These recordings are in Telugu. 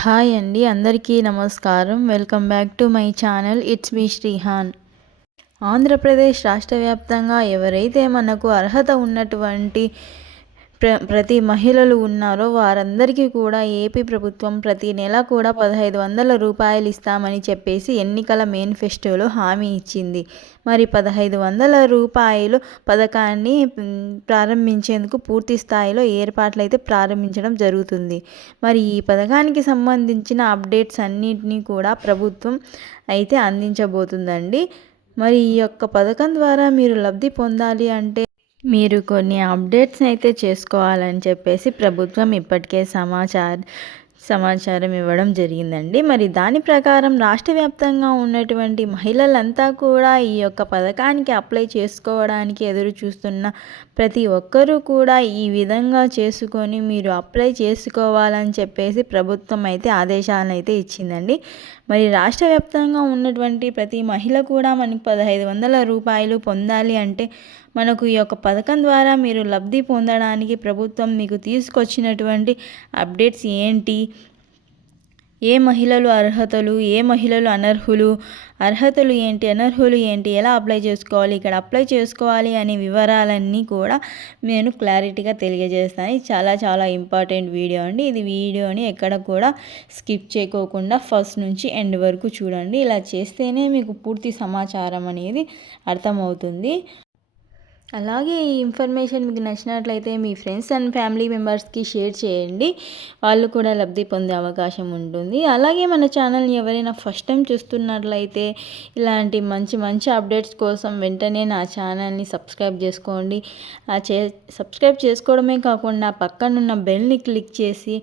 హాయ్ అండి అందరికీ నమస్కారం. Welcome back to my channel. It's me Srihan. Andhra Pradesh రాష్ట్ర వ్యాప్తంగా ఎవరైతే మనకు అర్హత ఉన్నటువంటి ప్ర ప్రతి మహిళలు ఉన్నారో వారందరికీ కూడా ఏపీ ప్రభుత్వం ప్రతి నెల కూడా పదహైదు వందల రూపాయలు ఇస్తామని చెప్పేసి ఎన్నికల మేనిఫెస్టోలో హామీ ఇచ్చింది. మరి పదహైదు వందల రూపాయలు పథకాన్ని ప్రారంభించేందుకు పూర్తి స్థాయిలో ఏర్పాట్లు అయితే ప్రారంభించడం జరుగుతుంది. మరి ఈ పథకానికి సంబంధించిన అప్డేట్స్ అన్నింటినీ కూడా ప్రభుత్వం అయితే అందించబోతుందండి. మరి ఈ యొక్క పథకం ద్వారా మీరు లబ్ధి పొందాలి అంటే మీరు కొన్ని అప్డేట్స్ అయితే చేసుకోవాలని చెప్పేసి ప్రభుత్వం ఇప్పటికే సమాచార సమాచారం ఇవ్వడం జరిగిందండి. మరి దాని ప్రకారం రాష్ట్ర వ్యాప్తంగా ఉన్నటువంటి మహిళలంతా కూడా ఈ యొక్క పథకానికి అప్లై చేసుకోవడానికి ఎదురు చూస్తున్న ప్రతి ఒక్కరూ కూడా ఈ విధంగా చేసుకొని మీరు అప్లై చేసుకోవాలని చెప్పేసి ప్రభుత్వం అయితే ఆదేశాలను అయితే ఇచ్చిందండి. మరి రాష్ట్ర వ్యాప్తంగా ఉన్నటువంటి ప్రతి మహిళ కూడా మనకు పదహైదు వందల రూపాయలు పొందాలి అంటే మనకు ఈ యొక్క పథకం ద్వారా మీరు లబ్ధి పొందడానికి ప్రభుత్వం మీకు తీసుకొచ్చినటువంటి అప్డేట్స్ ఏంటి? ఏ మహిళలు అర్హతలు ఏ మహిళలు అనర్హులు అర్హతలు ఏంటి అనర్హులు ఏంటి ఎలా అప్లై చేసుకోవాలి ఇక్కడ అప్లై చేసుకోవాలి అనే వివరాలన్నీ కూడా నేను క్లారిటీగా తెలియజేస్తాను. చాలా చాలా ఇంపార్టెంట్ వీడియో అండి. ఇది వీడియోని ఎక్కడ కూడా స్కిప్ చేయకోకుండా ఫస్ట్ నుంచి ఎండ్ వరకు చూడండి. ఇలా చేస్తేనే మీకు పూర్తి సమాచారం అనేది అర్థమవుతుంది. అలాగే ఈ ఇన్ఫర్మేషన్ మీకు నచ్చినట్లయితే మీ ఫ్రెండ్స్ అండ్ ఫ్యామిలీ మెంబర్స్కి షేర్ చేయండి. వాళ్ళు కూడా లబ్ధి పొందే అవకాశం ఉంటుంది. అలాగే మన ఛానల్ని ఎవరైనా ఫస్ట్ టైం చూస్తున్నట్లయితే ఇలాంటి మంచి మంచి అప్డేట్స్ కోసం వెంటనే నా ఛానల్ని సబ్స్క్రైబ్ చేసుకోండి. ఆ చే సబ్స్క్రైబ్ చేసుకోవడమే కాకుండా పక్కనున్న బెల్ని క్లిక్ చేసి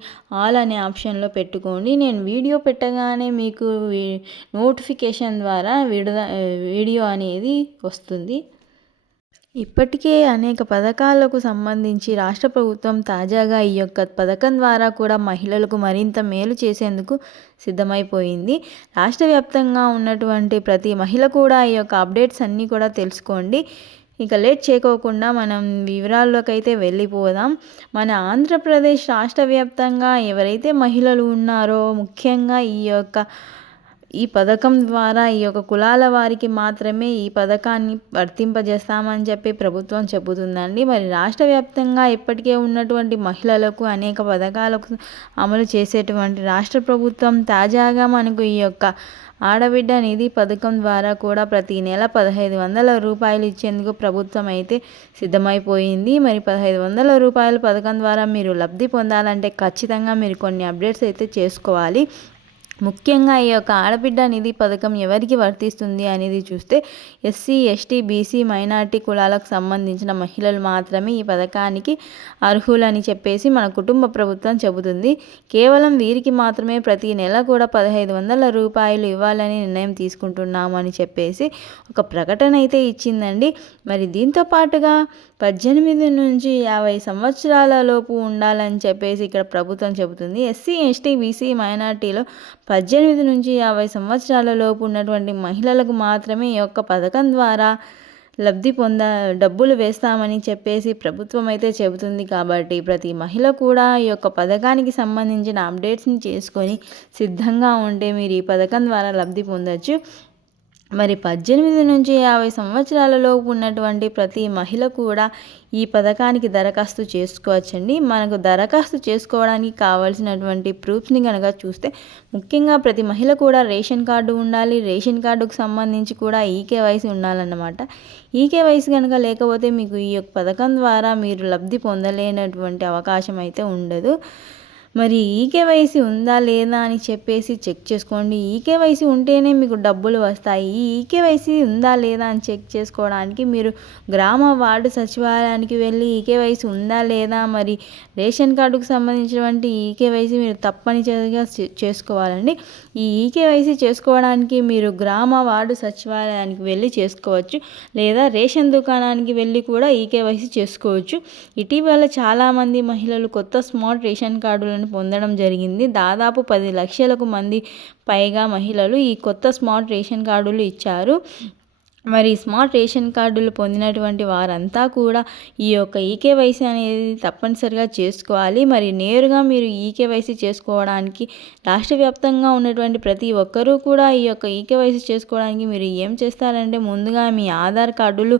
ఆల్ అనే ఆప్షన్లో పెట్టుకోండి. నేను వీడియో పెట్టగానే మీకు నోటిఫికేషన్ ద్వారా విడుద వీడియో అనేది వస్తుంది. ఇప్పటికే అనేక పథకాలకు సంబంధించి రాష్ట్ర ప్రభుత్వం తాజాగా ఈ యొక్క పథకం ద్వారా కూడా మహిళలకు మరింత మేలు చేసేందుకు సిద్ధమైపోయింది. రాష్ట్ర వ్యాప్తంగా ఉన్నటువంటి ప్రతి మహిళ కూడా ఈ యొక్క అప్డేట్స్ అన్నీ కూడా తెలుసుకోండి. ఇక లేట్ చేయకోకుండా మనం వివరాల్లోకైతే వెళ్ళిపోదాం. మన ఆంధ్రప్రదేశ్ రాష్ట్ర వ్యాప్తంగా ఎవరైతే మహిళలు ఉన్నారో ముఖ్యంగా ఈ యొక్క ఈ పథకం ద్వారా ఈ యొక్క కులాల వారికి మాత్రమే ఈ పథకాన్ని వర్తింపజేస్తామని చెప్పి ప్రభుత్వం చెబుతుందండి. మరి రాష్ట్ర వ్యాప్తంగా ఇప్పటికే ఉన్నటువంటి మహిళలకు అనేక పథకాలకు అమలు చేసేటువంటి రాష్ట్ర ప్రభుత్వం తాజాగా మనకు ఈ యొక్క ఆడబిడ్డ నిధి పథకం ద్వారా కూడా ప్రతి నెల పదహైదు వందల రూపాయలు ఇచ్చేందుకు ప్రభుత్వం అయితే సిద్ధమైపోయింది. మరి పదహైదు వందల రూపాయల పథకం ద్వారా మీరు లబ్ధి పొందాలంటే ఖచ్చితంగా మీరు కొన్ని అప్డేట్స్ అయితే చేసుకోవాలి. ముఖ్యంగా ఈ యొక్క ఆడబిడ్డ నిధి పథకం ఎవరికి వర్తిస్తుంది అనేది చూస్తే ఎస్సీ ఎస్టీ బీసీ మైనార్టీ కులాలకు సంబంధించిన మహిళలు మాత్రమే ఈ పథకానికి అర్హులని చెప్పేసి మన కుటుంబ ప్రభుత్వం చెబుతుంది. కేవలం వీరికి మాత్రమే ప్రతి నెల కూడా పదహైదు వందల రూపాయలు ఇవ్వాలని నిర్ణయం తీసుకుంటున్నాము అని చెప్పేసి ఒక ప్రకటన అయితే ఇచ్చిందండి. మరి దీంతో పాటుగా పద్దెనిమిది నుంచి యాభై సంవత్సరాల లోపు ఉండాలని చెప్పేసి ఇక్కడ ప్రభుత్వం చెబుతుంది. ఎస్సీ ఎస్టీ బీసీ మైనార్టీలో పద్దెనిమిది నుంచి యాభై సంవత్సరాలలోపు ఉన్నటువంటి మహిళలకు మాత్రమే ఈ యొక్క పథకం ద్వారా లబ్ధి పొంద డబ్బులు వేస్తామని చెప్పేసి ప్రభుత్వం అయితే చెబుతుంది కాబట్టి ప్రతి మహిళ కూడా ఈ యొక్క పథకానికి సంబంధించిన అప్డేట్స్ని చేసుకొని సిద్ధంగా ఉంటే మీరు ఈ పథకం ద్వారా లబ్ధి పొందొచ్చు. మరి పద్దెనిమిది నుంచి యాభై సంవత్సరాలలోపు ఉన్నటువంటి ప్రతి మహిళ కూడా ఈ పథకానికి దరఖాస్తు చేసుకోవచ్చండి. మనకు దరఖాస్తు చేసుకోవడానికి కావాల్సినటువంటి ప్రూఫ్స్ని కనుక చూస్తే ముఖ్యంగా ప్రతి మహిళ కూడా రేషన్ కార్డు ఉండాలి. రేషన్ కార్డుకు సంబంధించి కూడా ఈకేవైసీ ఉండాలన్నమాట. ఈకేవైసీ కనుక లేకపోతే మీకు ఈ యొక్క పథకం ద్వారా మీరు లబ్ధి పొందలేనటువంటి అవకాశం అయితే ఉండదు. మరి ఈకేవైసీ ఉందా లేదా అని చెప్పేసి చెక్ చేసుకోండి. ఈకేవైసీ ఉంటేనే మీకు డబ్బులు వస్తాయి. ఈ ఈకేవైసీ ఉందా లేదా అని చెక్ చేసుకోవడానికి మీరు గ్రామ వార్డు సచివాలయానికి వెళ్ళి ఈకేవైసీ ఉందా లేదా మరి రేషన్ కార్డుకు సంబంధించినటువంటి ఈకేవైసీ మీరు తప్పనిసరిగా చేసుకోవాలండి. ఈ ఈకేవైసీ చేసుకోవడానికి మీరు గ్రామ వార్డు సచివాలయానికి వెళ్ళి చేసుకోవచ్చు. లేదా రేషన్ దుకాణానికి వెళ్ళి కూడా ఈకేవైసీ చేసుకోవచ్చు. ఇటీవల చాలామంది మహిళలు కొత్త స్మార్ట్ రేషన్ కార్డులను పొందడం జరిగింది. దాదాపు పది లక్షలకు మంది పైగా మహిళలు ఈ కొత్త స్మార్ట్ రేషన్ కార్డులు ఇచ్చారు. మరి స్మార్ట్ రేషన్ కార్డులు పొందినటువంటి వారంతా కూడా ఈ యొక్క ఈకేవైసీ అనేది తప్పనిసరిగా చేసుకోవాలి. మరి నేరుగా మీరు ఈకేవైసీ చేసుకోవడానికి రాష్ట్ర వ్యాప్తంగా ఉన్నటువంటి ప్రతి ఒక్కరూ కూడా ఈ యొక్క ఈకేవైసీ చేసుకోవడానికి మీరు ఏం చేస్తారంటే ముందుగా మీ ఆధార్ కార్డులు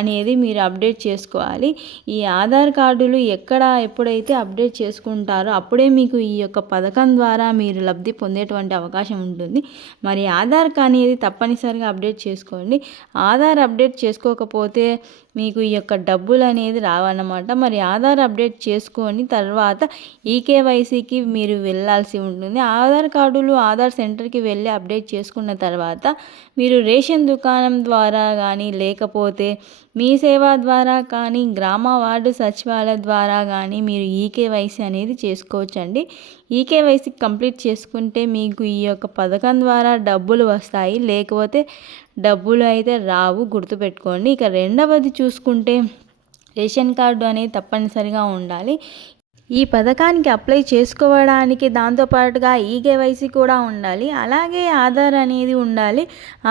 అనేది మీరు అప్డేట్ చేసుకోవాలి. ఈ ఆధార్ కార్డులు ఎక్కడ ఎప్పుడైతే అప్డేట్ చేసుకుంటారో అప్పుడే మీకు ఈ యొక్క పథకం ద్వారా మీరు లబ్ధి పొందేటువంటి అవకాశం ఉంటుంది. మరి ఆధార్ అనేది తప్పనిసరిగా అప్డేట్ చేసుకోండి. ఆధార్ అప్డేట్ చేసుకోకపోతే మీకు ఈ యొక్క డబ్బులు అనేది రావన్నమాట. మరి ఆధార్ అప్డేట్ చేసుకొని తర్వాత ఈకేవైసీకి మీరు వెళ్ళాల్సి ఉంటుంది. ఆధార్ కార్డులు ఆధార్ సెంటర్కి వెళ్ళి అప్డేట్ చేసుకున్న తర్వాత మీరు రేషన్ దుకాణం ద్వారా కానీ లేకపోతే మీ సేవ ద్వారా కానీ గ్రామ వార్డు సచివాలయ ద్వారా కానీ మీరు ఈకేవైసీ అనేది చేసుకోవచ్చండి. ఈకేవైసీ కంప్లీట్ చేసుకుంటే మీకు ఈ యొక్క పథకం ద్వారా డబ్బులు వస్తాయి. లేకపోతే డబ్బులు అయితే రావు గుర్తుపెట్టుకోండి. ఇక రెండవది చూసుకుంటే రేషన్ కార్డు అనేది తప్పనిసరిగా ఉండాలి. ఈ పథకానికి అప్లై చేసుకోవడానికి దాంతోపాటుగా ఈ కేవైసీ కూడా ఉండాలి. అలాగే ఆధార్ అనేది ఉండాలి.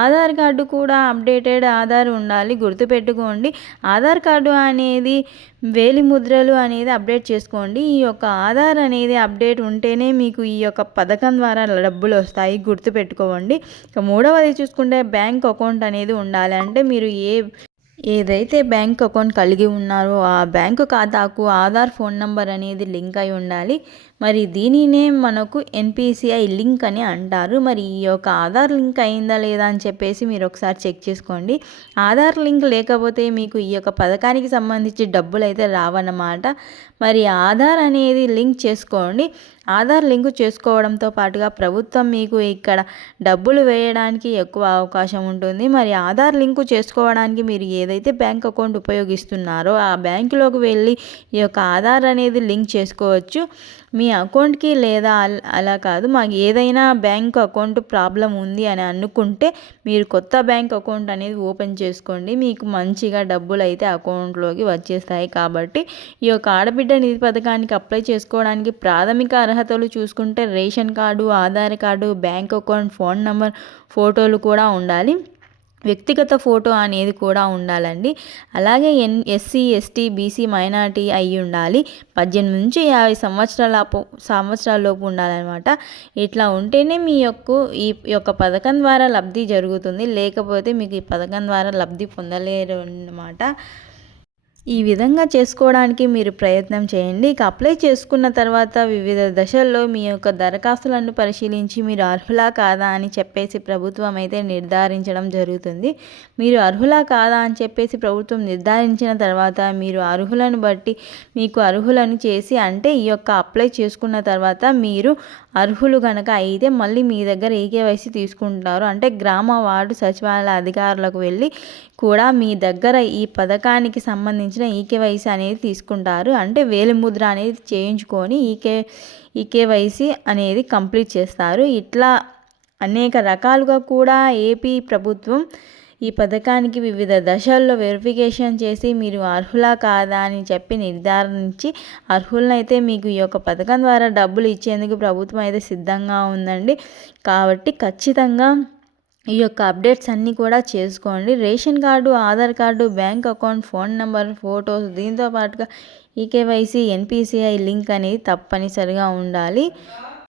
ఆధార్ కార్డు కూడా అప్డేటెడ్ ఆధార్ ఉండాలి. గుర్తుపెట్టుకోండి ఆధార్ కార్డు అనేది వేలి ముద్రలు అనేది అప్డేట్ చేసుకోండి. ఈ యొక్క ఆధార్ అనేది అప్డేట్ ఉంటేనే మీకు ఈ యొక్క పథకం ద్వారా డబ్బులు వస్తాయి. గుర్తుపెట్టుకోండి. ఇక మూడవది చూసుకుంటే బ్యాంక్ అకౌంట్ అనేది ఉండాలి. అంటే మీరు ఏ ఏదైతే బ్యాంక్ అకౌంట్ కలిగి ఉన్నారో ఆ బ్యాంకు ఖాతాకు ఆధార్ ఫోన్ నంబర్ అనేది లింక్ అయి ఉండాలి. మరి దీనినే మనకు ఎన్పిసిఐ లింక్ అని అంటారు. మరి ఈ యొక్క ఆధార్ లింక్ అయిందా లేదా అని చెప్పేసి మీరు ఒకసారి చెక్ చేసుకోండి. ఆధార్ లింక్ లేకపోతే మీకు ఈ యొక్క పథకానికి సంబంధించి డబ్బులు అయితే రావన్నమాట. మరి ఆధార్ అనేది లింక్ చేసుకోండి. ఆధార్ లింక్ చేసుకోవడంతో పాటుగా ప్రభుత్వం మీకు ఇక్కడ డబ్బులు వేయడానికి ఎక్కువ అవకాశం ఉంటుంది. మరి ఆధార్ లింకు చేసుకోవడానికి మీరు ఏదైతే బ్యాంక్ అకౌంట్ ఉపయోగిస్తున్నారో ఆ బ్యాంకులోకి వెళ్ళి ఈ యొక్క ఆధార్ అనేది లింక్ చేసుకోవచ్చు. మీ అకౌంట్కి లేదా అలా కాదు. మాకు ఏదైనా బ్యాంక్ అకౌంట్ ప్రాబ్లం ఉంది అని అనుకుంటే మీరు కొత్త బ్యాంక్ అకౌంట్ అనేది ఓపెన్ చేసుకోండి. మీకు మంచిగా డబ్బులు అయితే అకౌంట్లోకి వచ్చేస్తాయి కాబట్టి ఈ యొక్క ఆడబిడ్డ నిధి పథకానికి అప్లై చేసుకోవడానికి ప్రాథమిక అర్హతలు చూసుకుంటే ration card Aadhaar card bank account phone number ఫోటోలు కూడా ఉండాలి. వ్యక్తిగత ఫోటో అనేది కూడా ఉండాలండి. అలాగే N SC ST BC minority అయి ఉండాలి. పద్దెనిమిది నుంచి యాభై సంవత్సరాల సంవత్సరాలలోపు ఉండాలన్నమాట. ఇట్లా ఉంటేనే మీ యొక్క ఈ యొక్క పథకం ద్వారా లబ్ధి జరుగుతుంది. లేకపోతే మీకు ఈ పథకం ద్వారా లబ్ధి పొందలేరు అన్నమాట. ఈ విధంగా చేసుకోవడానికి మీరు ప్రయత్నం చేయండి. ఇక అప్లై చేసుకున్న తర్వాత వివిధ దశల్లో మీ యొక్క దరఖాస్తులను పరిశీలించి మీరు అర్హులా కాదా అని చెప్పేసి ప్రభుత్వం అయితే నిర్ధారించడం జరుగుతుంది. మీరు అర్హులా కాదా అని చెప్పేసి ప్రభుత్వం నిర్ధారించిన తర్వాత మీరు అర్హులను బట్టి మీకు అర్హులను చేసి అంటే ఈ యొక్క అప్లై చేసుకున్న తర్వాత మీరు అర్హులు కనుక అయితే మళ్ళీ మీ దగ్గర ఈకేవైసీ తీసుకుంటారు. అంటే గ్రామ వార్డు సచివాలయ అధికారులకు వెళ్ళి కూడా మీ దగ్గర ఈ పథకానికి సంబంధించిన ఈకేవైసీ అనేది తీసుకుంటారు. అంటే వేలిముద్ర అనేది చేయించుకొని ఈకే ఈకేవైసీ అనేది కంప్లీట్ చేస్తారు. ఇట్లా అనేక రకాలుగా కూడా ఏపీ ప్రభుత్వం ఈ పథకానికి వివిధ దశల్లో వెరిఫికేషన్ చేసి మీరు అర్హులా కాదా అని చెప్పి నిర్ధారించి అర్హులనైతే మీకు ఈ యొక్క పథకం ద్వారా డబ్బులు ఇచ్చేందుకు ప్రభుత్వం అయితే సిద్ధంగా ఉందండి. కాబట్టి ఖచ్చితంగా ఈ యొక్క అప్డేట్స్ అన్నీ కూడా చేసుకోండి. Ration card Aadhaar card bank account phone number photos దీంతో పాటుగా ఈకేవైసీ ఎన్పిసిఐ లింక్ అనేది తప్పనిసరిగా ఉండాలి.